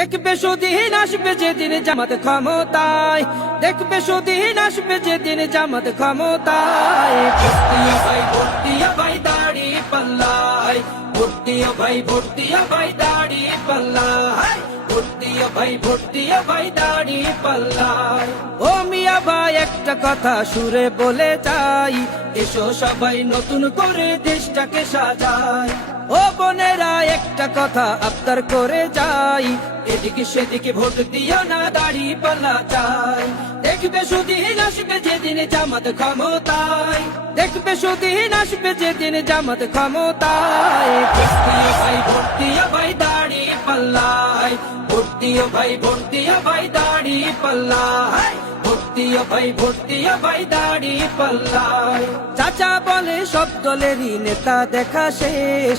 দেখবে সুদিন আসবে যেদিন জামাত ক্ষমতায়। দেখবে সুদিন আসবে যেদিন জামাত ক্ষমতায়। ভাই ভাই দাড়ি পাল্লায়। ভাই ভাই দাড়ি পাল্লায়। ভাই ভাই দাড়ি মিয়া ভাই, একটা কথা সুরে বলে যাই। এসো সবাই নতুন করে দেশটাকে সাজায় ও বোনেরা, একটা কথা আবদার করে যাই। এদিকে সেদিকে ভোট দিও না, দাড়ি পাল্লা চাই। দেখবে সুদিন আসবে যেদিন জামাত ক্ষমতায়। দেখবে সুদিন আসবে যেদিন জামাত ক্ষমতায়। ভাই ভর্তিয়া ভাই, দাড়ি পাল্লায়। ভর্তিয়া ভাই ভর্তিয়া ভাই, দাড়ি পাল্লায়। ভর্তিয়া ভাই ভর্তিয়া ভাই, দাড়ি পাল্লায়। চাচা বলে, সব দলেরই নেতা দেখা শেষ।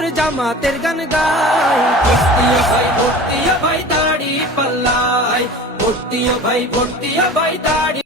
করে জামাতের গান গায় ভর্তিয়া ভাই ভর্তিয়া ভাই, দাড়ি পাল্লাই। ভর্তিয়া ভাই ভর্তিয়া ভাই, দাড়ি